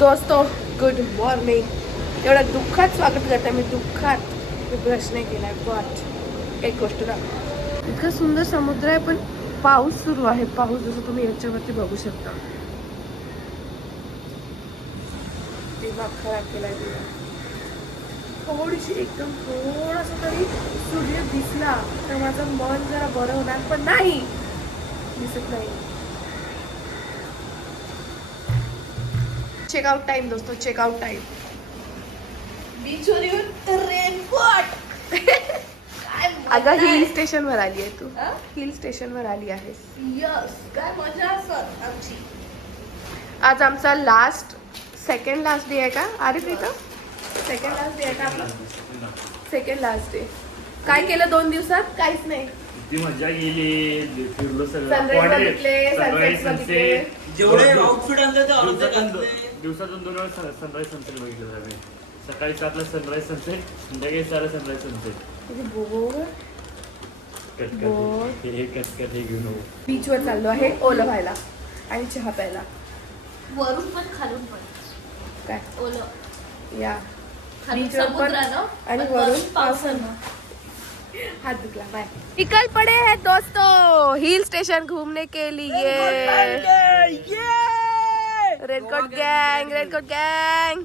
दोस्तों good morning. एवढ्या दुःखात स्वागत करते मी, दुःखात. मी ब्रश नाही केलाय. बट एक गोष्ट ना, इतकं सुंदर समुद्र आहे पण पाऊस सुरू आहे. पाऊस जसं तुम्ही याच्यावरती बघू शकता. दिमाग खराब केलाय दिमाग. थोडीशी एकदम थोडासा तरी सूर्य दिसला तर माझं मन जरा बरं होणार, पण नाही दिसत नाही. चेकआउट टाइम दोस्तों, चेकआउट टाइम. बीचवर येऊन रेनकोट. अगं हिल स्टेशन वर आली आहे तू. हिल स्टेशन वर आली आहेस. यस, काय मजा असत आमची. आज आमचा सेकंड लास्ट डे आहे का? अरे प्रीतम, सेकंड लास्ट डे आहे का आपला? Second last day. काय केलं 2 दिवसात? काहीच नाही. किती मजा गेली, फिरलो सनराईज बघितले, सनसेट बघितले. जेवढे आउटफिट आणले ते अर्धे घातले. दिवसातून 2 वेळा सनराईज सनसेट बघितलं आम्ही. सकाळी 7ला सनराईज सनसेट, संध्याकाळी 4ला सनराईज सनसेट. कटकट हे घेऊन बीचवर चाललो आहे ओलं व्हायला आणि चहा प्यायला. वरून पण खालून पण काय ओलं. या खालून बीचवर पण समुद्रानं आणि पण वरून पावसानं. हाथ दुखला. बाय. निकल पड़े हैं दोस्तों हिल स्टेशन घूमने के लिए. Raincoat gang, raincoat gang.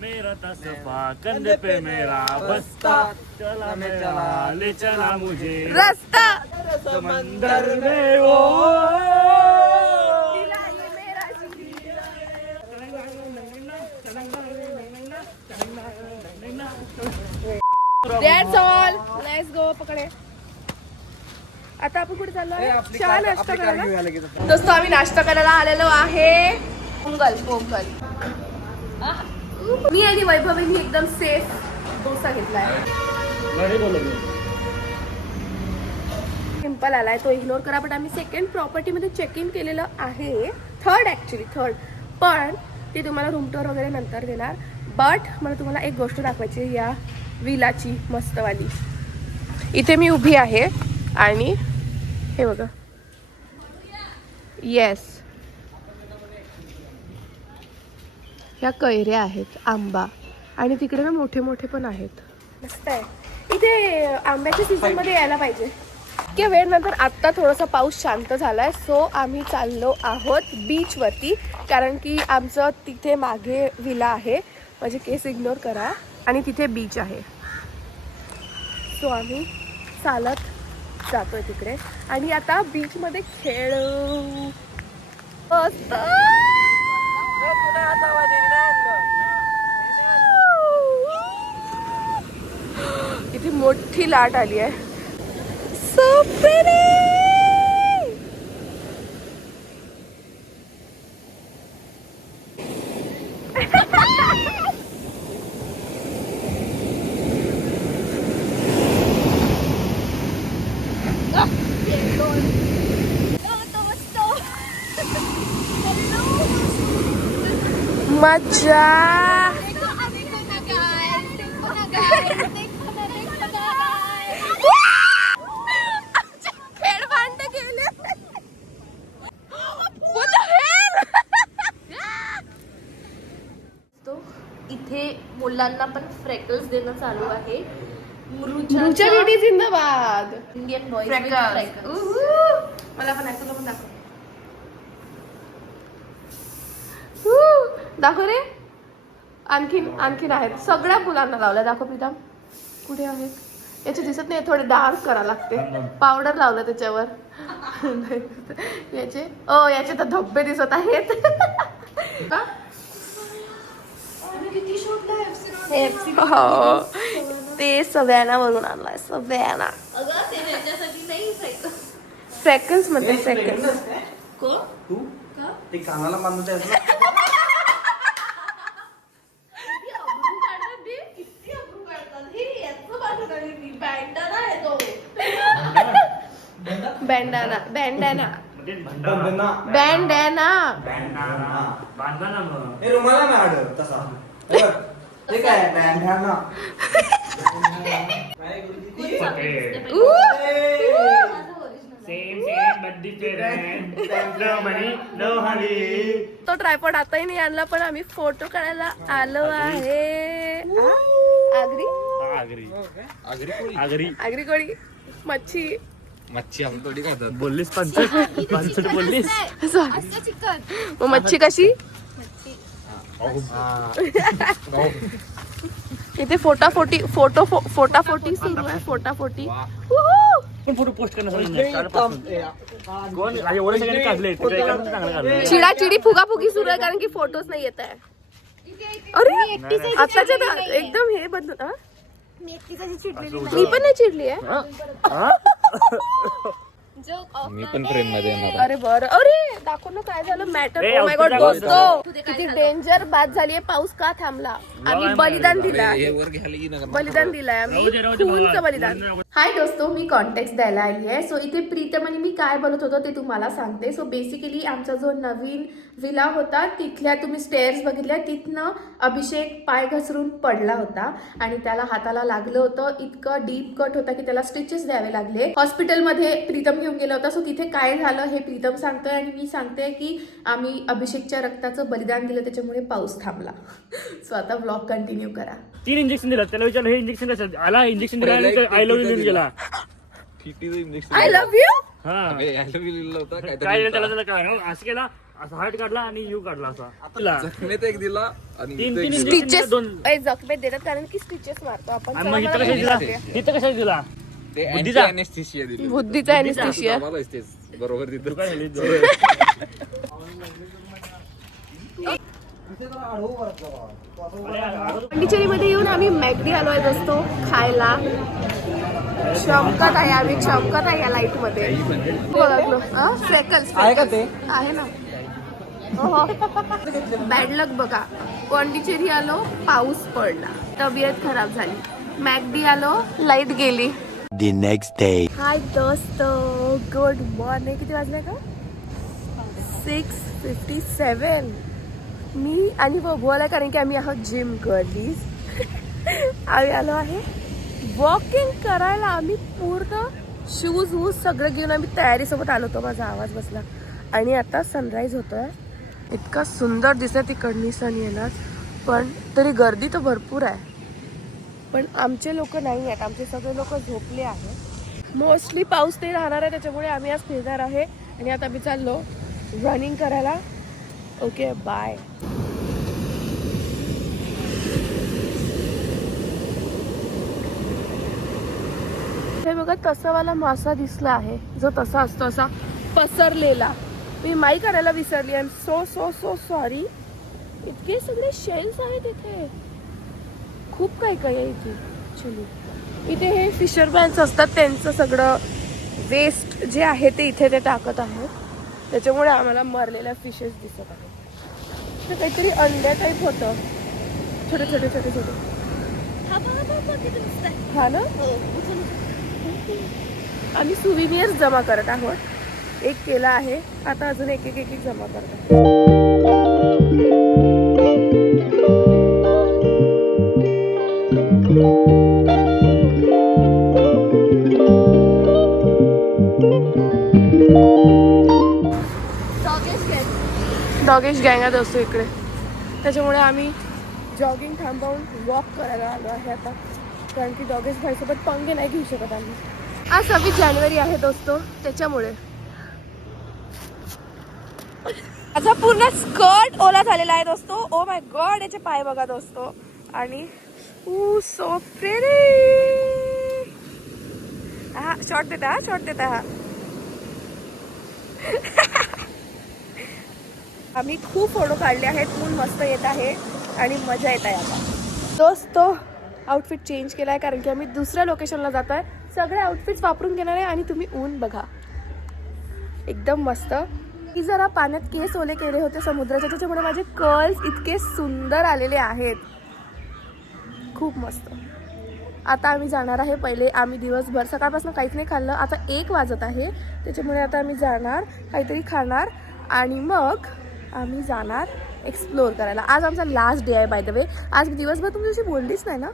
मेरा तसफा कंधे पे मेरा बस्ता, चला मेरा ले चला मुझे रास्ता समंदर में वो. That's all. Let's go. पकडे. आता आपण कुठे चाललो आहे? चहा नाश्ता करायला. दोस्तों आम्ही नाश्ता करायला आलेलो आहे. पोंगल. मी आणि वैभवीनी एकदम सेफ डोसा घेतलाय. सिंपल आलाय, तो इग्नोर करा. पण आम्ही सेकंड प्रॉपर्टी मध्ये चेक इन केलेलं आहे. थर्ड पण ते तुम्हाला रूम टूर वगैरे नंतर देणार. बट मला तुम्हाला एक गोष्ट दाखवायची आहे, या विलाची मस्तवाली. इथे मी उभी आहे आणि हे बघा. येस, ह्या कैऱ्या आहेत, आंबा, आणि तिकडे ना मोठे मोठे पण आहेत. मस्त आहे. इथे आंब्याच्या सीझन मध्ये यायला पाहिजे. इतक्या वेळ नंतर आत्ता थोडासा पाऊस शांत झालाय. सो आम्ही चाललो आहोत बीचवरती, कारण की आमचं तिथे मागे विला आहे. माझे केस इग्नोर करा. आणि तिथे बीच आहे. सो आम्ही चालत जातोय तिकडे आणि आता बीचमध्ये खेळू. किती मोठी लाट आली आहे. So pretty. मजा. इथे मुलांना पण फ्रेकल्स देणं चालू आहे. मुरुचा ब्युटी जिंदाबाद. इंडियन बॉयज मला पण आहे, तुला पण दाखव. दाखव रे. आणखीन आहेत. सगळ्या मुलांना लावल्या. दाखव प्रीतम, कुठे आहेत? याचे दिसत नाही, थोडे डार्क करा लागते. पावडर लावलं त्याच्यावर. याचे तर धब्बे दिसत आहेत. हो, ते सव्याना वरून आणलाय. सव्याना फ्रेकल्स मध्ये फ्रेकल्स. तू ते कानाला बांधत आहेस ना. बँडाना बँडाना बांधना मग. हे रुमाला ना आड तसा. ते काय bandana. Same but different. No money no honey. तो ट्रायपॉड आताही नाही आणला पण आम्ही फोटो काढायला आलो आहे. आगरी आगरी कोळी मच्छी मच्छी आपण थोडी खातात. बोललीस पंचट बोललीस. मग मच्छी कशी इथे फोटाफोटी सुरू आहे. फोटाफोटी पण फोटो पोस्ट करण्यासाठी कोण एवढे सगळ्यांनी काढले चांगलं काढलं. चिडाचिडी फुगाफुगी सुरू आहे कारण की फोटोच नाही येत आहे. अरे आताच्या ना एकदम हे बदलून हा? मी पण नाही चिडली आहे. मी पण फ्रेम मध्ये येणार. अरे बरं. अरे दाखव ना काय झालं मॅटर. ओ माय गॉड दोस्तो किती डेंजर बात झालीये. पाऊस का थांबला. आम्ही बलिदान दिला. वर घ्यायला की नका. बलिदान दिलाय आम्ही. खूनचं बलिदान. हाय दोस्तो मी कॉन्टेक्स्ट द्यायला आली आहे. सो इथे प्रीतम आणि मी काय बोलत होतो ते तुम्हाला सांगते. सो बेसिकली आमचा जो नवीन विला होता तिथल्या तुम्ही स्टेअर्स बघितल्या तिथनं अभिषेक पाय घसरून पडला होता आणि त्याला हाताला लागलं होतं. इतकं डीप कट होता की त्याला स्टिचेस द्यावे लागले. हॉस्पिटलमध्ये प्रीतम घेऊन गेला होता. सो तिथे काय झालं हे प्रीतम सांगतोय आणि मी सांगते की आम्ही अभिषेकच्या रक्ताचं बलिदान दिलं त्याच्यामुळे पाऊस थांबला. सो आता ब्लॉग कंटिन्यू करा. 3 इंजेक्शन दिलं. त्याला विचारलं हे इंजेक्शन कसं आला. इंजेक्शन दिला आणि आय लव्ह यू गेला. I love you. हा काय काय त्याला काय असं केला. असं हार्ट काढला आणि यू काढला असा. एक दिला आणि 3 स्टिचेस इंजेक्शन 2. जखमेत देतात कारण की स्टिचेस मारतो आपण. आणि मग इथं कशाला दिला. इथं कशाला दिला. ते बुद्धीचा? anesthesia दिली. बुद्धीचा अॅनेस्थेशिया. आम्हाला तेच बरोबर तिथं. पांडिचेरीमध्ये येऊन आम्ही मॅगडी आलोय दोस्तो खायला. चमकत आहे आम्ही चमकत आहे या लाईट मध्ये. फ्रेकल्स आहे का ते? आहे ना. हो बॅड लक बघा. पांडिचेरी आलो पाऊस पडला तब्येत खराब झाली. मॅगडी आलो लाईट गेली. The next day. हाय दोस्त गुड मॉर्निंग. किती वाजले का 6:57. मी आणि बबू आला कारण की आम्ही आहोत जिम गर्लीज. आम्ही आलो आहे वॉकिंग करायला. आम्ही पूर्ण शूज वूज सगळं घेऊन आम्ही तयारीसोबत आलो होतो. माझा आवाज बसला आणि आता सनराईज होतोय. इतका सुंदर दिसत तिकडनी सन येणार पण तरी गर्दी तर भरपूर आहे. पण आमचे लोक नाही आहेत. आमचे सगळे लोक झोपले आहेत. मोस्टली पाऊस ते राहणार आहे त्याच्यामुळे आम्ही आज फिरणार आहे आणि आता आम्ही चाललो रनिंग करायला. Okay bye. हे बघा तसावाला मासा दिसला आहे जो तसा असतो असा पसरलेला. मी माई करायला विसरली. I am so so so sorry. इतके सगळे शेल्स आहेत इथे. खूप काय काय आहे इथे. ॲक्च्युली इथे हे फिशरमॅन्स असतात त्यांचं सगळं वेस्ट जे आहे ते इथे ते टाकत आहेत. त्याच्यामुळे आम्हाला मरलेल्या फिशेस दिसत आहेत. ते काहीतरी अंड्या टाईप होतं. छोटे छोटे छोटे छोटे. हा ना. आम्ही सुविनियर्स जमा करत आहोत. एक केला आहे आता अजून एक एक एक जमा करत डॉगेश गँगात असतो इकडे. त्याच्यामुळे आम्ही जॉगिंग थांबवून वॉक करायला आलो आहे आता कारण की डॉगेश भाईसोबत पंगे नाही घेऊ शकत आम्ही. आज 26 जानेवारी आहे दोस्तो त्याच्यामुळे माझा पूर्ण स्कर्ट ओला झालेला आहे दोस्तो. ओ माय गॉड याचे पाय बघा दोस्तो. आणि सो प्रेरी. हा शॉर्ट देता हा शॉर्ट देता हा. आम्ही खूप फोटो काढले आहेत. ऊन मस्त येत आहे आणि मजा येत आहे. आता दोस्तो आउटफिट चेंज केला आहे कारण की आम्ही दुसऱ्या लोकेशनला जात आहे. सगळे आउटफिट्स वापरून घेणार आहे आणि तुम्ही ऊन बघा एकदम मस्त. मी जरा पाण्यात केस ओले केले होते समुद्राच्या त्याच्यामुळे माझे कर्ल्स इतके सुंदर आलेले आहेत. खूप मस्त. आता आम्ही जाणार आहे. पहिले आम्ही दिवसभर सकाळपासून काहीच नाही खाल्लं. आता 1 वाजत आहे त्याच्यामुळे आता आम्ही जाणार काहीतरी खाणार आणि मग आम्ही जाणार एक्सप्लोअर करायला. आज आमचा लास्ट डे आहे बाय द वे. आज दिवसभर तुमच्याशी बोललीच नाही ना.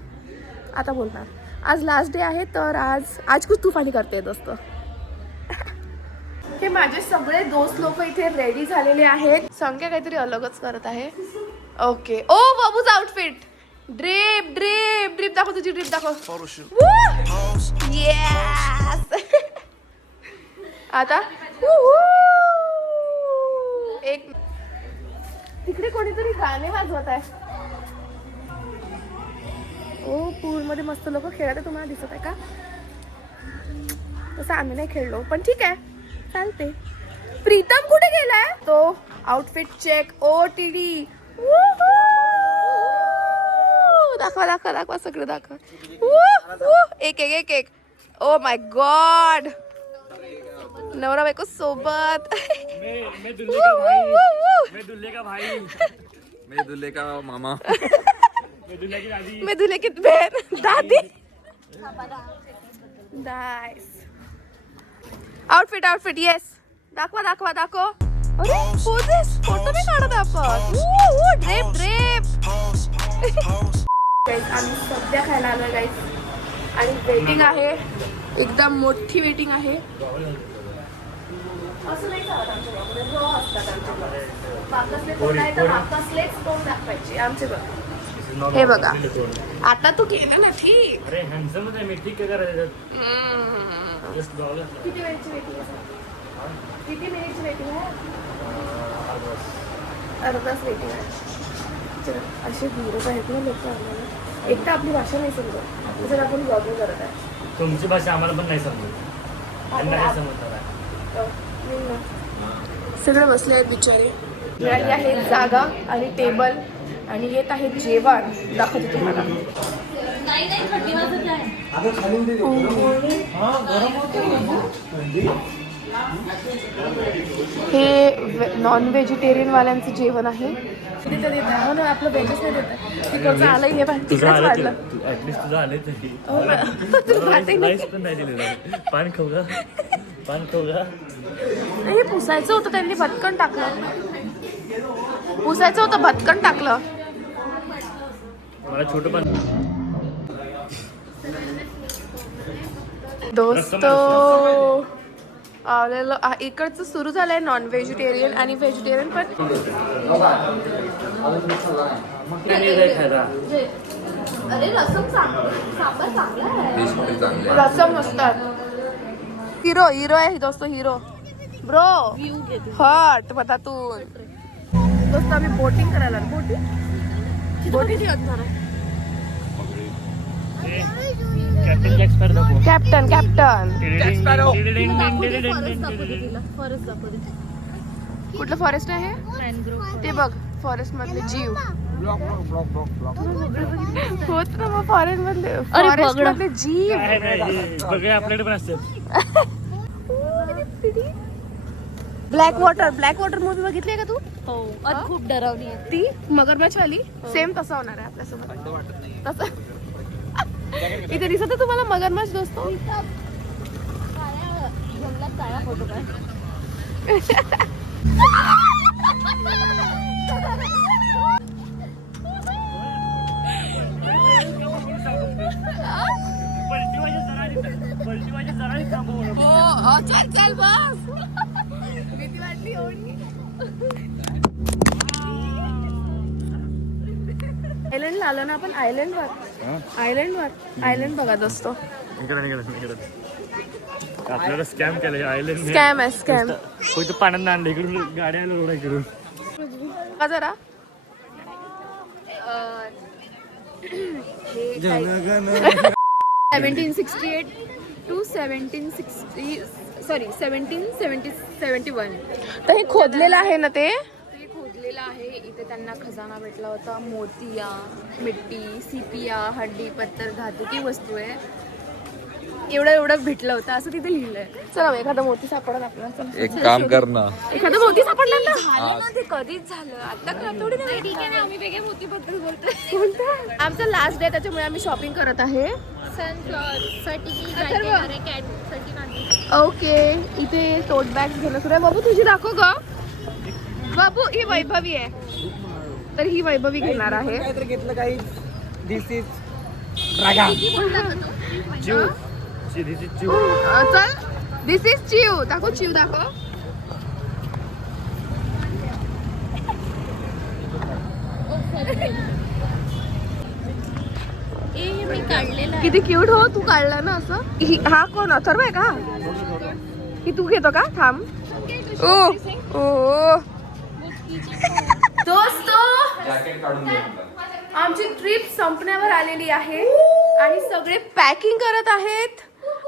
आता बोलणार. आज लास्ट डे आहे तर आज खूप तुफानी करते दोस्त. हे माझे सगळे दोस्त लोक इथे रेडी झालेले आहेत. संख्या काहीतरी अलगच करत आहे. ओके. ओ बाबूच आउटफिट. ड्रिप ड्रिप ड्रिप दाखव, तुझी ड्रिप दाखव. येस. आता एक तिकडे कोणीतरी गाणे वाजवत आहे. ओ पूल मध्ये मस्त लोक खेळत आहे. तुम्हाला दिसत आहे का? तसं आम्ही नाही खेळलो पण ठीक आहे, चालते. प्रीतम कुठे गेलाय? तो आउटफिट चेक. OTD. दाखवा दाखवा दाखवा, सगळं दाखवा. एक एक एक एक. Oh my God. नवरा बायको सोबत. मैं दुल्हे का भाई. मैं दुल्हे का भाई. मैं दूल्हे का मामा. मैं दुल्हे की दादी. मैं दूल्हे की बहन. दादी. नाइस. Outfit outfit. येस. दाखवा दाखवा दाखव. अरे पोजेस फोटो नाही काढत आपण. Drape drape. गाईस आम्ही सध्या खायला आलोय गाईस आणि वेटिंग आहे, एकदम मोठी वेटिंग आहे. असं नाही चालत आमच्याकडे, रॉ असतात आमच्याकडे. बाकसले तोंड आहे तर बाकसलेच तोंड दाखवायची आमचे. बघा हे बघा. आता तू गेला ना ठीक. अरे हॅन्डसम आहे मी, ठीक काय करायचं. जस्ट गावला. किती वेळची वेटिंग आहे? किती मिनिटची वेटिंग आहे? अर्धाच वेटिंग आहे. असे भिरत आहेत ना लोक आम्हाला. एक तर आपली भाषा नाही समजत, जर आपण ब्लॉगिंग करत आहे. तुमची भाषा आम्हाला पण नाही समजत. त्यांना काय समजणार आहे. सगळे बसले आहेत बिचारे. मिळाली आहे जागा आणि टेबल आणि येत आहे जेवण. दाखवते तुम्हाला. नाही नाही, थंडी वाजत आहे. हे नॉन व्हेजिटेरियन वाल्यांचं जेवण आहे. तिथं देत आहे. हो ना, आपलं व्हेजच नाही देत आहे. तिकडचं आलंय हे पण तिकडेच वाढलं. ऍटलीस्ट तुझं आले तरी. तुला खाते नाही. राईस पण नाही दिलेलं. पान खाऊ का? पान खाऊ का? हे पुसायचं होतं, त्यांनी भटकन टाकलं. पुसायचं होतं, भटकन टाकलं. मला छोटं पान. दोस्तो आलेलं इकडचं सुरू झालंय नॉन व्हेजिटेरियन आणि व्हेजिटेरियन पण. खायला. अरे रसम सांबार चांगला आहे. रसम असतात. हिरो हिरो आहे दोस्तो, हिरो ब्रो. हट पतातून. दोस्तो आम्ही बोटिंग करायला. बोटिंग कॅप्टन जॅक स्पॅरो दाखव. Captain captain. फॉरेस्ट दाखव दे. कुठलं फॉरेस्ट आहे? ते बघ, फॉरेस्ट मधले जीव होत ना मग. फॉरेस्ट मधले जीव. बघा आपल्याकडे पण असतात. ब्लॅक वॉटर मूवी बघितली का तू? हो, आणि खूप डरावणी आहे. ती मगरमच्छ वाली सेम तसं होणार आहे आपल्यासोबत. तसं इथे दिसत तुम्हाला मगरमच्छ दोस्तो. जंगलात काळा फोटो काय. चल चल बस. भीती वाटली एवढी. आयलंडला आलो ना आपण. आयलंड बघा दोस्तो. आपल्याला स्कॅम केलं आयलंड. स्कॅम आहे स्कॅम. फक्त पाण्यात आणलं इकडून, गाड्या रोड इकडून. का जरा 1768 to 1771 तर हे खोदलेलं आहे ना ते. ते खोदलेलं आहे. इथे त्यांना खजाना भेटला होता. मोतिया, मिट्टी, सिपिया, हड्डी, पत्तर, धातू ती वस्तू आहे. एवढं भेटलं होतं असं तिथे लिहिलंय. चला एखादा मोती सापडला आपल्याला. चला. एक काम कर ना. एखादा मोती सापडला ना. झालं ना, ते कधीच झालं. आता का थोडी नाही. ठीक आहे ना, आम्ही वेगळ्या मोतीबद्दल बोलतोय. आमचा लास्ट डे त्याच्यामुळे आम्ही शॉपिंग करत आहे. सनफ्लॉवर साठी ओके. इथे टोट बॅग घेणं सुरू आहे. बाबू तुझी दाखव ग. बाबू ही वैभवी आहे, तर ही वैभवी घेणार आहे. काहीतरी घेतलं काही. दिस इज चल दिस इज चिव. दाखव चिव दाखव. किती क्यूट हो तू काढला ना असं. हा कोण अथर्व आहे का? की तू घेतो का? थांब. ओ ओ दोस्तो, जॅकेट काढून दे मला. आमची ट्रिप संपण्यावर आलेली आहे आणि सगळे पॅकिंग करत आहेत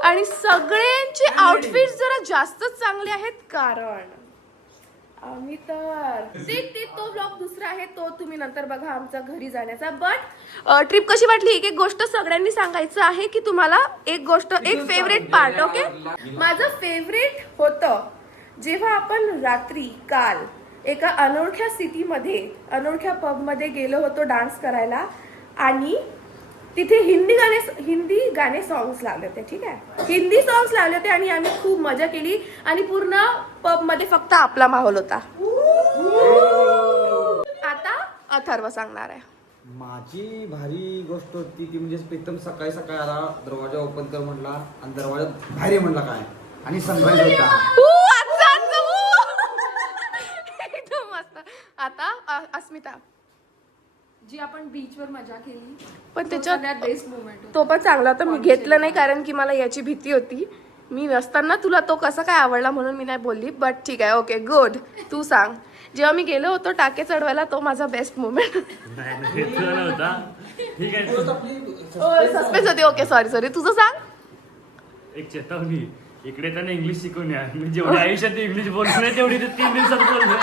आणि सगळ्यांचे आउटफिट जरा जास्तच चांगले आहेत कारण आम्ही तर तो ब्लॉग दुसरा आहे तो तुम्ही नंतर बघा आमचा घरी जाण्याचा. बट ट्रिप कशी वाटली एक एक गोष्ट सगळ्यांनी सांगायचं आहे की तुम्हाला एक गोष्ट एक फेवरेट पार्ट. ओके, माझं फेवरेट होतं जेव्हा आपण रात्री काल एका अनोळख्या सिटीमध्ये अनोळख्या पबमध्ये गेलो होतो डान्स करायला आणि तिथे हिंदी गाणे सॉंग्स लावले होते. ठीक आहे, हिंदी सॉंग्स लावले होते आणि आम्ही खूप मजा केली आणि पूर्ण पब मध्ये फक्त आपला माहोल होता. आता अथर्व सांगणार आहे. माझी भारी गोष्ट होती ती म्हणजे प्रीतम सकाळी सकाळी आला, दरवाजा ओपन कर म्हटला आणि दरवाजा बाहेर ये म्हणला काय आणि सनराईज होता. एकदम मस्त. आता अस्मिता, जी आपण बीच वर मजा केली पण त्याच्यात बेस्ट मोमेंट. तो पण चांगला होता. मी घेतलं नाही कारण की मला याची भीती होती. मी नसताना तुला तो कसा काय आवडला म्हणून मी नाही बोलली. बट ठीक आहे, ओके गुड. तू सांग. जेव्हा मी गेलो होतो टाके चढवायला तो माझा बेस्ट मोमेंट. नाही तुला नव्हता. ठीक आहे. सस्पेन्स होती. ओके सॉरी तुझं सांग. एक चेतावणी, इकडे त्यांना इंग्लिश शिकून या. मी जेवढी आयुष्यात इंग्लिश बोललो नाही तेवढी ते 3 दिवसात बोललो.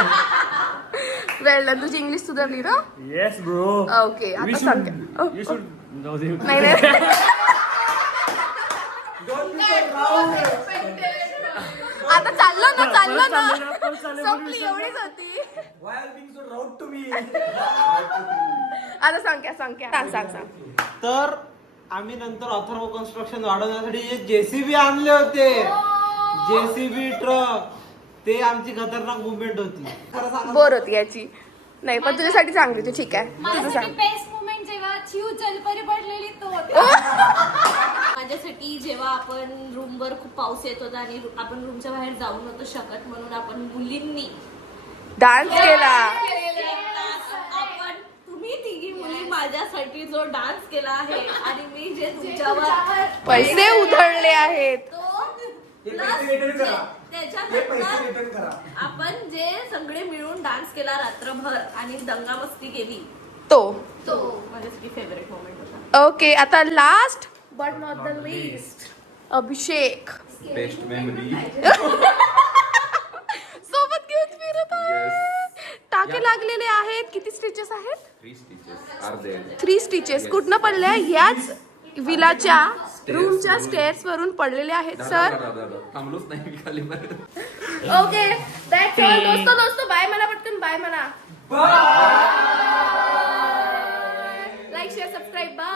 वेळ तुझी इंग्लिश सुधारली ना? Yes bro. ओके आता सांग. यू शुड जाऊ दे. नाही नाही आता चाललो ना संपली एवढीच होती. आता सांग. तर आम्ही नंतर अथर्व कन्स्ट्रक्शन वाढवण्यासाठी एक जेसीबी आणले होते. जेसीबी ट्रक, ते आमची खतरनाक मुवमेंट होती. बोर होती याची. नाही पण तुझ्यासाठी चांगली होती. ठीक आहे तुझं सांग. बेस्ट मोमेंट जेव्हा चिव जलपरी पडलेली तो माझ्यासाठी जेव्हा आपण रूमवर खूप पाऊस येत होता आणि आपण रूमच्या बाहेर जाऊ नव्हतो शकत म्हणून आपण मुलींनी डान्स केला. आपण तुम्ही तिघी मुली माझ्यासाठी जो डान्स केला आहे आणि मी जे तुमच्यावर पैसे उधळले आहेत त्याच्यानंतर आपण जे सगळे मिळून डान्स केला रात्रभर आणि दंगामस्ती केली तो माझ्यासाठी फेवरेट मोमेंट होता. ओके आता last but not the list Abhishek best memory. सोबत घेऊन फिरत आहे. टाके लागलेले आहेत. किती स्टिचेस आहेत? 3 स्टिचेस आर देयर. 3 स्टिचेस कुठनं पडल्या? ह्याच विलाच्या रूमच्या स्टेअर्स वरून पडलेले आहेत सर. थांबलोच नाही मी खाली. ओके दॅट्स ऑल दोस्तो बाय म्हणा पटकन. बाय म्हणा. Like share subscribe. बाय.